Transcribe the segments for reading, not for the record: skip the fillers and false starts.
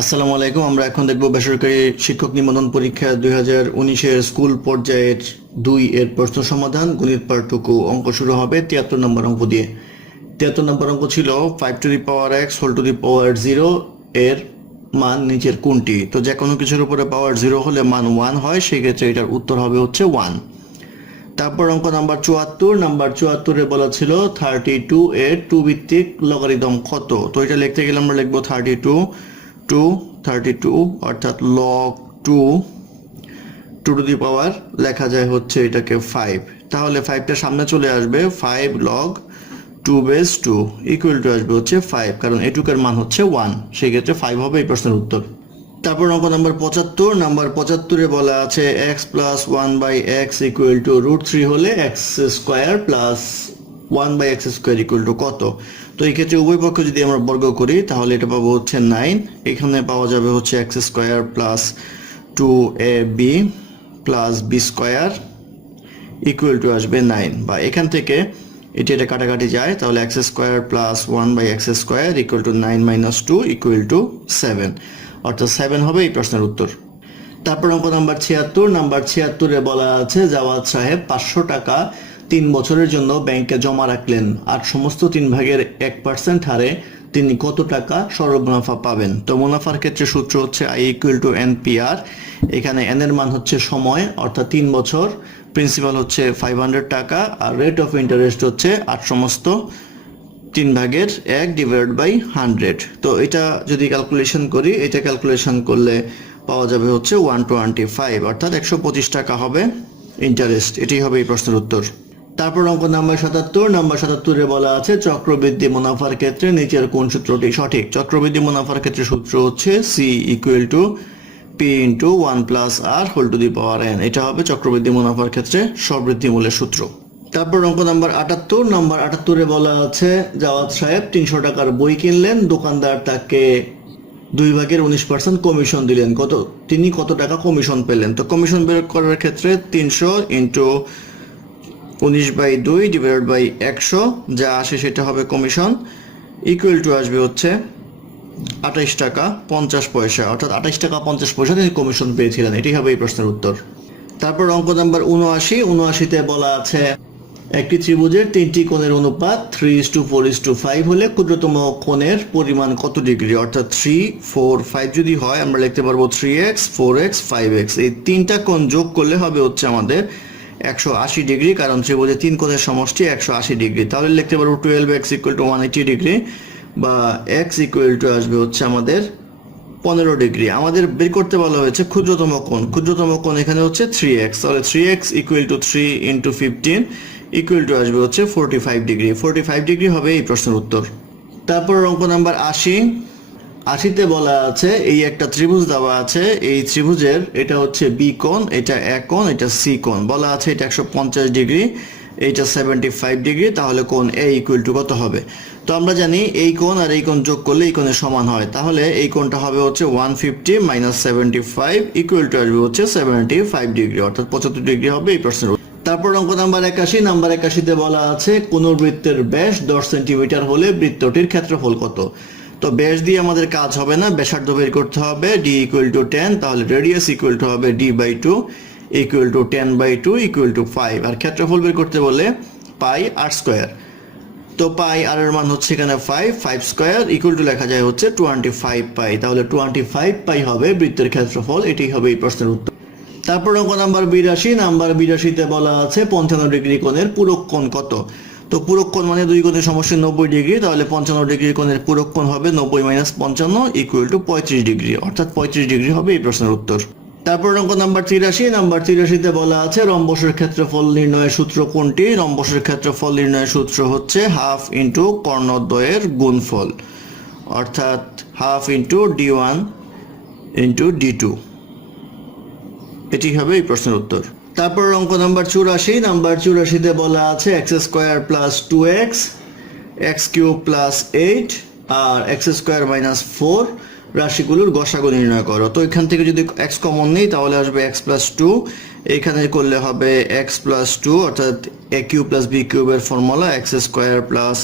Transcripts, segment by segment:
আসসালামু আলাইকুম। আমরা এখন দেখব বেসরকারি শিক্ষক নিবন্ধন পরীক্ষা 2019-এর স্কুল পর্যায়ের 2 এর প্রশ্ন সমাধান। গণিত পাঠটুকু অঙ্ক শুরু হবে 73 নম্বর অঙ্ক দিয়ে। 73 নম্বর অঙ্ক ছিল 5 to the power x whole to the power 0 এর মান নিচের কোনটি? তো যে কোনো কিছুর উপরে পাওয়ার 0 হলে মান 1 হয়, সেই ক্ষেত্রে এটার উত্তর হবে হচ্ছে 1। তারপর অঙ্ক নাম্বার 74 বলা ছিল 32 এর 2 ভিত্তিক লগারিদম কত? তো এটা লিখতে গেলে আমরা লিখবো 32 অর্থাৎ log 2 টু দি পাওয়ার লেখা যায় হচ্ছে এটাকে 5। তাহলে 5টা সামনে চলে আসবে, 5 log 2 বেস 2 ইকুয়াল টু আসবে হচ্ছে 5, কারণ এটুকের মান হচ্ছে 1, সেই ক্ষেত্রে 5 হবে এই প্রশ্নের উত্তর। তারপর অঙ্ক নাম্বার 75 বলা আছে x plus 1/x equal to √3 হলে x square plus 1/x square equal two কত? তো এই ক্ষেত্রে উভয় পক্ষ যদি আমরা বর্গ করি তাহলে এটা পাবো হচ্ছে 9। এখানে পাওয়া যাবে হচ্ছে x square plus 2ab plus b square equal to আসবে 9, বা এখান থেকে এটা কাটাকাটি যায়, তাহলে x square plus 1/x square equal two 9 minus 2 equal to 7, অর্থাৎ 7 হবে এই প্রশ্নের উত্তর। তারপর অঙ্ক নাম্বার 76 বলা আছে জাওয়াদ সাহেব 500 টাকা 3 বছরের জন্য ব্যাংকে জমা রাখলেন, আর সমস্ত 3 ভাগের 1% হারে তিনি কত টাকা সরল মুনাফা পাবেন? তো মুনাফার ক্ষেত্রে সূত্র হচ্ছে I ইকুয়াল টু NPR। এখানে n এর মান হচ্ছে সময় অর্থাৎ 3 বছর, প্রিন্সিপাল হচ্ছে 500 টাকা, আর রেট অফ ইন্টারেস্ট হচ্ছে 8 সমস্ত 3 ভাগের 1 ডিভাইড বাই 100। তো এটা যদি ক্যালকুলেশন করি, এটা ক্যালকুলেশন করলে পাওয়া যাবে হচ্ছে 125, অর্থাৎ 125 টাকা হবে ইন্টারেস্ট। এটাই হবে এই প্রশ্নের উত্তর। তারপর অঙ্ক নাম্বার 77 বলা আছে চক্রবৃদ্ধি মুনাফার ক্ষেত্রে নিচের কোন সূত্রটি সঠিক? চক্রবৃদ্ধি মুনাফার ক্ষেত্রে সূত্র হচ্ছে C equal to P into 1 plus R whole to the power n। এটা হবে চক্রবৃদ্ধি মুনাফার ক্ষেত্রে সবৃদ্ধি মূলের সূত্র। তারপর অঙ্ক নাম্বার 78 বলা আছে জাওয়াদ সাহেব 300 টাকার বই কিনলেন, দোকানদার তাকে 2 ভাগের 19% কমিশন দিলেন, তিনি কত টাকা কমিশন পেলেন? তো কমিশন বের করার ক্ষেত্রে 300 ইন্টু 19/2 ডিভাইড বাই 100 যা আসে সেটা হবে কমিশন, ইকুয়াল টু আসবে হচ্ছে 28 টাকা 50 পয়সা, অর্থাৎ 28 টাকা 50 পয়সা তিনি কমিশন পেয়েছিলেন। এটি হবে এই প্রশ্নের উত্তর। তারপর অঙ্ক নাম্বার 79 বলা আছে একটি ত্রিভুজের 3টি কোণের অনুপাত 3:4:5 হলে ক্ষুদ্রতম কোণের পরিমাণ কত ডিগ্রি? অর্থাৎ 3, 4, 5 যদি হয় আমরা লিখতে পারবো 3x, 4x, 5x। এই 3টা কোণ যোগ করলে হবে হচ্ছে আমাদের 180 ডিগ্রি, কারণ ত্রিভুজের 3 কোণের সমষ্টি 180 ডিগ্রি। তাহলে লিখতে পারবো 12x ইকুয়াল টু 180 ডিগ্রি, বা x ইকুয়াল টু আসবে হচ্ছে আমাদের 15 ডিগ্রি। আমাদের বের করতে বলা হয়েছে ক্ষুদ্রতম কোণ এখানে হচ্ছে 3x, তাহলে 3x equal to 3 into 15 equal to আসবে হচ্ছে 45 ডিগ্রি। 45 ডিগ্রি হবে এই প্রশ্নের উত্তর। তারপর অঙ্ক নাম্বার 80 বলা আছে এই একটা ত্রিভুজ দেওয়া আছে, এই ত্রিভুজের এটা হচ্ছে বি কোণ, এটা এ কোণ, এটা সি কোণ। বলা আছে এটা 150 ডিগ্রি, এইটা 75 ডিগ্রি, তাহলে কোণ এ ইকুয়াল টু কত হবে? তো আমরা জানি এই কোণ আর এই কোণ যোগ করলে এই কোণের সমান হয়, তাহলে এই কোণটা হবে হচ্ছে 150 মাইনাস 75 ইকুয়াল টু আসবে হচ্ছে 75 ডিগ্রি, অর্থাৎ 75 ডিগ্রি হবে এই প্রশ্নের উত্তর। তারপর অঙ্ক নাম্বার 81 বলা আছে কোন বৃত্তের ব্যাস 10 সেন্টিমিটার হলে বৃত্তটির ক্ষেত্রফল কত? তো ব্যাস দিয়ে আমাদের কাজ হবে না, ব্যাসার্ধ বের করতে হবে। d ইকুয়াল টু 10, তাহলে রেডিয়াস ইকুয়াল টু হবে d/2 equal to 10/2 equal to 5, আর ক্ষেত্রফল বের করতে বলে পাই r স্কয়ার। তো পাই আর এর মান হচ্ছে এখানে 5 স্কয়ার ইকুয়াল টু লেখা যায় হচ্ছে 25 পাই, তাহলে 25 পাই হবে বৃত্তের ক্ষেত্রফল। এটাই হবে এই প্রশ্নের উত্তর। তারপর অঙ্ক নাম্বার 82 বলা আছে 55 ডিগ্রি কোণের পূরক কোণ কত? তো পূরক কোণ মানে দুই কোণের সমষ্টি 90 ডিগ্রি, তাহলে 55 ডিগ্রি কোণের পূরক কোণ হবে 90 মাইনাস 55 ইকুয়াল টু 35 ডিগ্রি, অর্থাৎ 35 ডিগ্রি হবে এই প্রশ্নের উত্তর। তারপর অঙ্ক নাম্বার 83 বলা আছে রম্বসের ক্ষেত্রফল নির্ণয়ের সূত্র কোনটি? রম্বসের ক্ষেত্রফল নির্ণয়ের সূত্র হচ্ছে হাফ ইন্টু কর্ণদ্বয়ের গুণফল, অর্থাৎ half into d1 into d2। এটি হবে এই প্রশ্নের উত্তর। তারপর অঙ্ক নাম্বার 84 বলা আছে x square plus 2x, x cube plus 8 আর x স্কয়ার মাইনাস 4 রাশিগুলোর গসাগু নির্ণয় করো। তো এখান থেকে যদি x কমন নেই তাহলে আসবে x প্লাস 2, এখানে করলে হবে x প্লাস 2, অর্থাৎ a কিউব প্লাস b কিউবের formula x square plus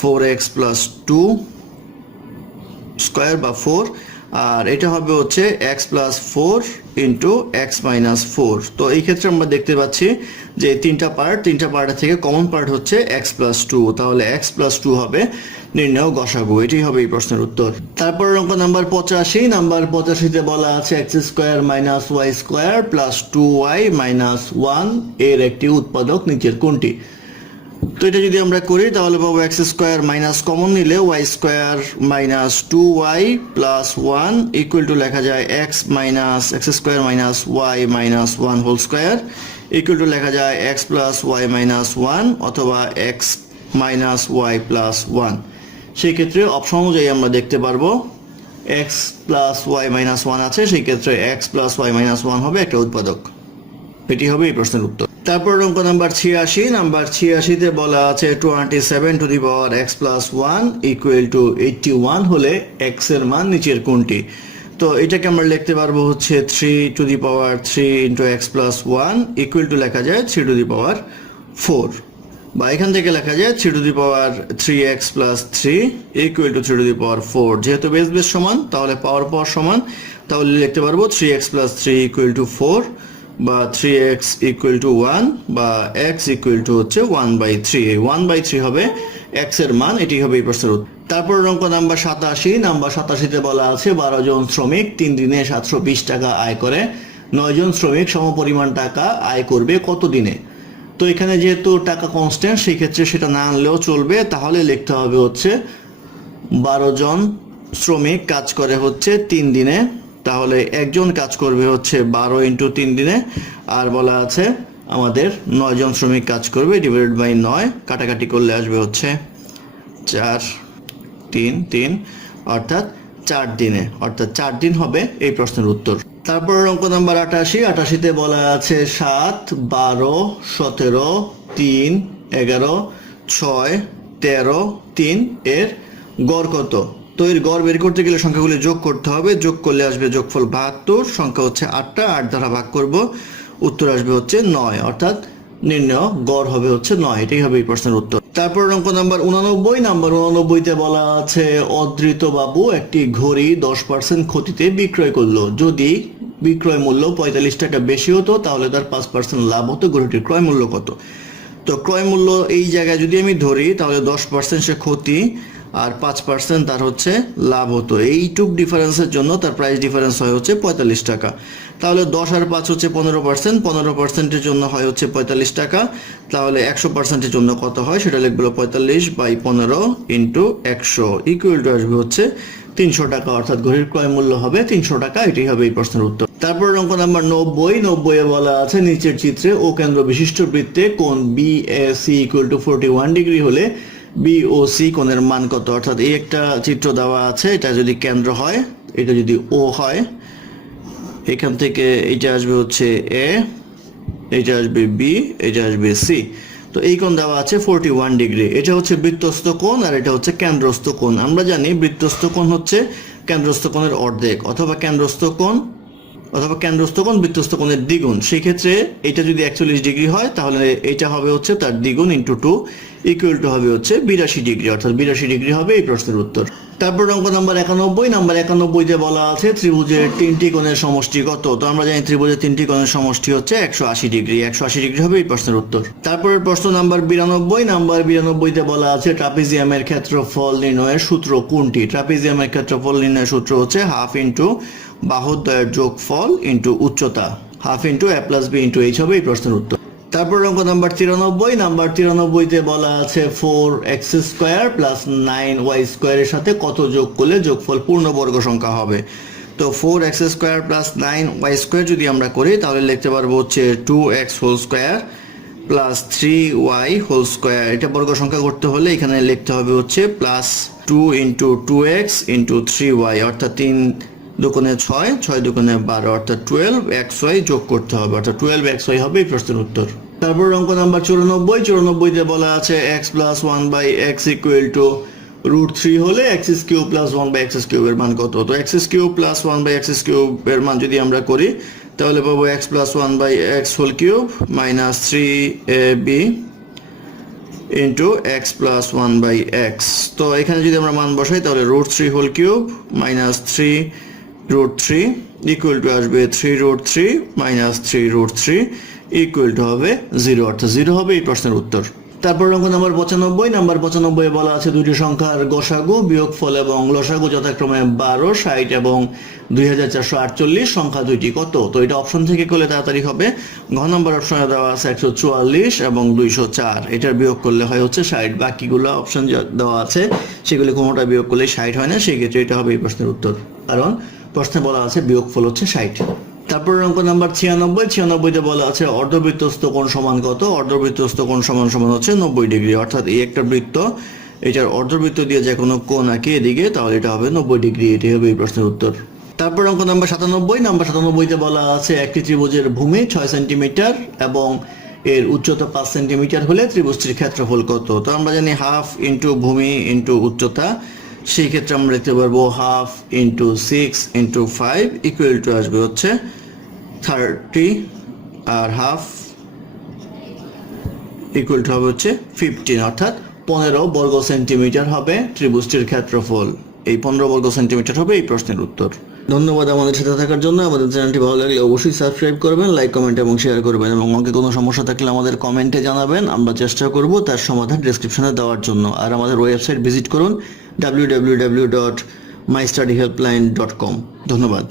4x plus 2 square বা 4, আর এটা হবে হচ্ছে x plus four into x minus four. তো এই ক্ষেত্রে আমরা দেখতে পাচ্ছি যে তিনটা পার্টের থেকে কমন পার্ট হচ্ছে এক্স প্লাস টু, তাহলে এক্স প্লাস টু হবে নির্ণয় গসাগু। এটাই হবে এই প্রশ্নের উত্তর। তারপর অঙ্ক নাম্বার 85, নাম্বার 85-তে বলা আছে X square minus Y square plus two Y minus one এর একটি উৎপাদক নিচের কোনটি? তো এটা যদি আমরা করি তাহলে পাবো এক্স স্কোয়ার মাইনাস কমন নিলে Y square minus two Y plus one equal to লেখা যায় X square minus Y minus one whole square equal to লেখা যায় X plus Y minus one অথবা X minus Y plus one. সেই ক্ষেত্রে option অনুযায়ী আমরা দেখতে পারবো X plus Y minus one আছে, সেই ক্ষেত্রে X plus Y minus one হবে একটা উৎপাদক। এটি হবে এই প্রশ্নের উত্তর। তারপর অঙ্ক নাম্বার 86, নাম্বার 86-তে বলা আছে 27 two the power x plus one equal two 81 হলে এক্স এর মান নিচের কোনটি? তো এটাকে আমরা লিখতে পারবো হচ্ছে 3 to the power 3 into x plus one equal to লেখা যায় 3 টু দি পাওয়ার 4, বা এখান থেকে লেখা যায় 3 to the power 3x plus 3 equal to 3 to the power 4। যেহেতু বেস সমান তাহলে পাওয়ার সমান, তাহলে লিখতে পারবো 3x প্লাস 3 ইকুয়াল টু 4 বা 3x ইকুয়াল টু 1 বা x ইকুয়াল টু হচ্ছে 1/3। এই 1/3 হবে x এর মান, এটি হবে এই প্রশ্নের উত্তর। তারপর অঙ্ক নাম্বার 87, নাম্বার 87-তে বলা আছে 12 জন শ্রমিক 3 দিনে 720 টাকা আয় করে, 9 জন শ্রমিক সমপরিমাণ টাকা আয় করবে কত দিনে? তো এখানে যেহেতু টাকা কনস্ট্যান্ট সেই ক্ষেত্রে সেটা না আনলেও চলবে, তাহলে লিখতে হবে হচ্ছে 12 জন শ্রমিক কাজ করে হচ্ছে 3 দিনে, তাহলে একজন কাজ করবে হচ্ছে 12 ইন্টু 3 দিনে, আর বলা আছে আমাদের 9 জন শ্রমিক কাজ করবে ডিভাইডেড বাই 9, কাটাকাটি করলে আসবে হচ্ছে 4 3 3 অর্থাৎ 4 দিনে, অর্থাৎ 4 দিন হবে এই প্রশ্নের উত্তর। তারপর অঙ্ক নাম্বার 88, 88-তে বলা আছে 7 12 17 3 11 6 13 3 এর গড় কত? তো এর গড় বের করতে গেলে সংখ্যাগুলি যোগ করতে হবে, যোগ করলে আসবে যোগফল 72, সংখ্যা হচ্ছে 8টা, 8 দ্বারা ভাগ করব, উত্তর আসবে হচ্ছে 9, অর্থাৎ নির্ণয় গড় হবে হচ্ছে 9। এটাই হবে এই প্রশ্নের উত্তর। তারপর অঙ্ক নাম্বার 89, নাম্বার 89-তে বলা আছে অদৃত বাবু একটি ঘড়ি 10% ক্ষতিতে বিক্রয় করলো, যদি বিক্রয় মূল্য 45 টাকা বেশি হতো তাহলে তার 5% লাভ হতো, ঘড়িটির ক্রয় মূল্য কত? তো ক্রয় মূল্য এই জায়গায় যদি আমি ধরি তাহলে 10% সে ক্ষতি আর 5% তার হচ্ছে লাভ হতো, এইটুক ডিফারেন্সের জন্য তার প্রাইস ডিফারেন্স হয় হচ্ছে 45 টাকা। তাহলে 10 আর 5 হচ্ছে 15%, 15%-এর জন্য হয় হচ্ছে 45 টাকা, তাহলে 100%-এর জন্য কত হয় সেটা লিখবো 45/15 ইন্টু 100 ইকুয়াল টু আসবে হচ্ছে 300 টাকা, অর্থাৎ ঘড়ির ক্রয় মূল্য হবে 300 টাকা। এটাই হবে এই প্রশ্নের উত্তর। তারপর অঙ্ক নাম্বার 90, 90-এ বলা আছে নিচের চিত্রে ও কেন্দ্র বিশিষ্ট বৃত্তে কোণ BAC ইকুয়াল টু 41 ডিগ্রি হলে BOC কোণের মান কত? অর্থাৎ এই একটা চিত্র দেওয়া আছে, এটা যদি কেন্দ্র হয়, এটা যদি O হয়, এখান থেকে এটা আসবে হচ্ছে A, এটা আসবে B, এটা আসবে C। তো এই কোণ দেওয়া আছে 41 ডিগ্রি, এটা হচ্ছে বৃত্তস্থ কোণ আর এটা হচ্ছে কেন্দ্রস্থ কোণ। আমরা জানি বৃত্তস্থ কোণ হচ্ছে কেন্দ্রস্থ কোণের অর্ধেক, অথবা কেন্দ্রস্থ কোণ বৃত্তস্থ কোণের দ্বিগুণ। সেই ক্ষেত্রে এটা যদি 41 ডিগ্রি হয় তাহলে এটা হবে হচ্ছে তার দ্বিগুণ ইন্টু 2 ইকুয়াল টু হবে হচ্ছে 82 ডিগ্রি, অর্থাৎ 82 ডিগ্রি হবে এই প্রশ্নের উত্তর। তারপর অঙ্ক নাম্বার 91, নাম্বার 91-তে বলা আছে ত্রিভুজের 3টি কোণের সমষ্টি কত? তো আমরা জানি ত্রিভুজের 3টি কোণের সমষ্টি হচ্ছে 180 ডিগ্রি, 180 ডিগ্রি হবে এই প্রশ্নের উত্তর। তারপরের প্রশ্ন নাম্বার 92, নাম্বার 92-তে বলা আছে ট্রাপিজিয়ামের ক্ষেত্রফল নির্ণয়ের সূত্র কোনটি? ট্রাপিজিয়ামের ক্ষেত্রফল নির্ণয়ের সূত্র হচ্ছে হাফ ইন্টু বাহুদ্বয়ের যোগফল ইন্টু উচ্চতা, half into a plus b into h হবে এই প্রশ্নের উত্তর। তারপর অঙ্ক নাম্বার 93, নাম্বার 93-তে বলা আছে 4x স্কোয়ার প্লাস 9y স্কোয়ারের সাথে কত যোগ করলে যোগফল পূর্ণবর্গ সংখ্যা হবে? তো 4x square plus 9y square যদি আমরা করি তাহলে লিখতে পারবো হচ্ছে 2x whole square plus 3y whole square. এটা বর্গ সংখ্যা করতে হলে এখানে লিখতে হবে হচ্ছে plus 2 into 2x into 3y, অর্থাৎ 3 দুগুণে 6, 6 দুগুণে 12, অর্থাৎ 12xy যোগ করতে হবে, অর্থাৎ 12xy হবে এই প্রশ্নের উত্তর। তারপর অঙ্ক নাম্বার 94, 94-তে বলা আছে x plus 1/x equal to √3 হলে x cube plus 1/x cube এর মান কত? তো x cube plus 1/x cube এর মান যদি আমরা করি তাহলে পাবো x plus 1/x whole cube minus 3ab into x plus 1/x। তো এখানে যদি আমরা মান বসাই তাহলে √3 whole cube minus 3 root three equal to আসবে 3√3 মাইনাস 3√3 ইকুয়াল টু হবে 0, অর্থাৎ 0 হবে এই প্রশ্নের উত্তর। তারপর অঙ্ক নাম্বার 95। নাম্বার 95 বলা আছে দুইটি সংখ্যার গসাগু, বিয়োগফল এবং লসাগু যথাক্রমে 12, 60 এবং 2448 সংখ্যা দুইটি কত? তো এটা অপশন থেকে করলে তাড়াতাড়ি হবে। ঘ নম্বর অপশনে দেওয়া আছে 144 এবং 204, এটার বিয়োগ করলে হয় হচ্ছে 60। বাকিগুলো অপশন দেওয়া আছে সেগুলি কোনোটা বিয়োগ করলে 60 হয় না, সেই ক্ষেত্রে এটা হবে এই প্রশ্নের উত্তর, কারণ প্রশ্নে বলা আছে বিয়োগফল হচ্ছে 60। তারপর অঙ্ক নাম্বার 96 বলা আছে অর্ধবৃত্তস্থ কোণ সমান কত? অর্ধবৃত্তস্থ কোণ সমান হচ্ছে 90 ডিগ্রি, অর্থাৎ এই একটা বৃত্ত, এটার অর্ধবৃত্ত দিয়ে যে কোনো কোণ আঁকি এদিকে, তাহলে এটা হবে 90 ডিগ্রি, এটাই হবে এই প্রশ্নের উত্তর। তারপর অঙ্ক নাম্বার 97। নাম্বার 97 বলা আছে একটি ত্রিভুজের ভূমি 6 সেন্টিমিটার এবং এর উচ্চতা 5 সেন্টিমিটার হলে ত্রিভুজটির ক্ষেত্রফল কত? তো আমরা জানি হাফ ইন্টু ভূমি ইন্টু উচ্চতা, সেই ক্ষেত্রে আমরা লিখতে পারবো half into 6 into 5 equal to আসবে হচ্ছে 30, আর হাফ ইকুয়াল টু হবে হচ্ছে 15, অর্থাৎ 15 বর্গ সেন্টিমিটার হবে ত্রিভুজটির ক্ষেত্রফল। এই 15 বর্গ সেন্টিমিটার হবে এই প্রশ্নের উত্তর। ধন্যবাদ আমাদের সাথে থাকার জন্য। আমাদের চ্যানেলটি ভালো লাগলে অবশ্যই সাবস্ক্রাইব করবেন, লাইক, কমেন্ট এবং শেয়ার করবেন, এবং অঙ্কে কোনো সমস্যা থাকলে আমাদের কমেন্টে জানাবেন, আমরা চেষ্টা করব তার সমাধান ডেসক্রিপশনে দেওয়ার জন্য। আর আমাদের ওয়েবসাইট ভিজিট করুন www.mystudyhelpline.com। ধন্যবাদ।